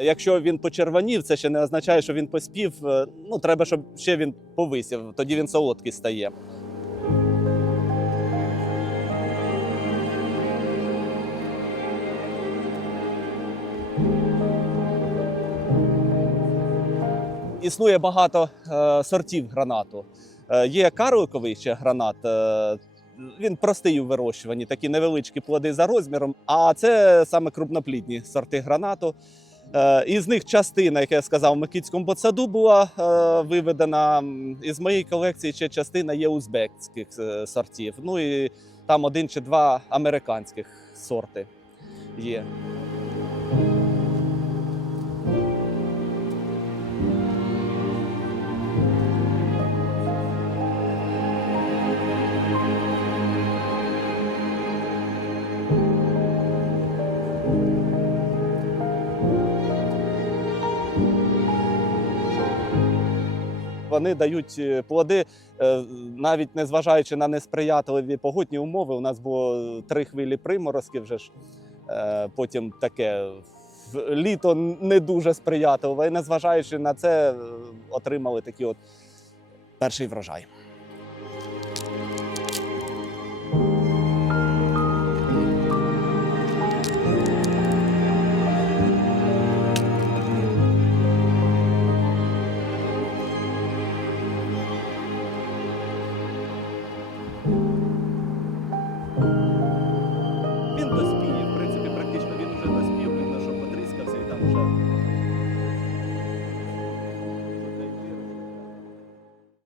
Якщо він почервонів, це ще не означає, що він поспів. Е, Ну, треба, щоб ще він повисів, тоді він солодкий стає. Існує багато е, сортів гранату. Е, є карликовий ще гранат. Е, він простий у вирощуванні, такі невеличкі плоди за розміром. А це саме крупноплідні сорти гранату. Е, із них частина, як я сказав, в Микітському ботсаду була е, виведена. Із моєї колекції ще частина є узбекських е, сортів. Ну і там один чи два американських сорти є. Вони дають е, плоди, е, навіть незважаючи на несприятливі погодні умови. У нас було три хвилі приморозки. Вже ж Е, потім таке літо не дуже сприятливе. І незважаючи на це, отримали такий от перший врожай.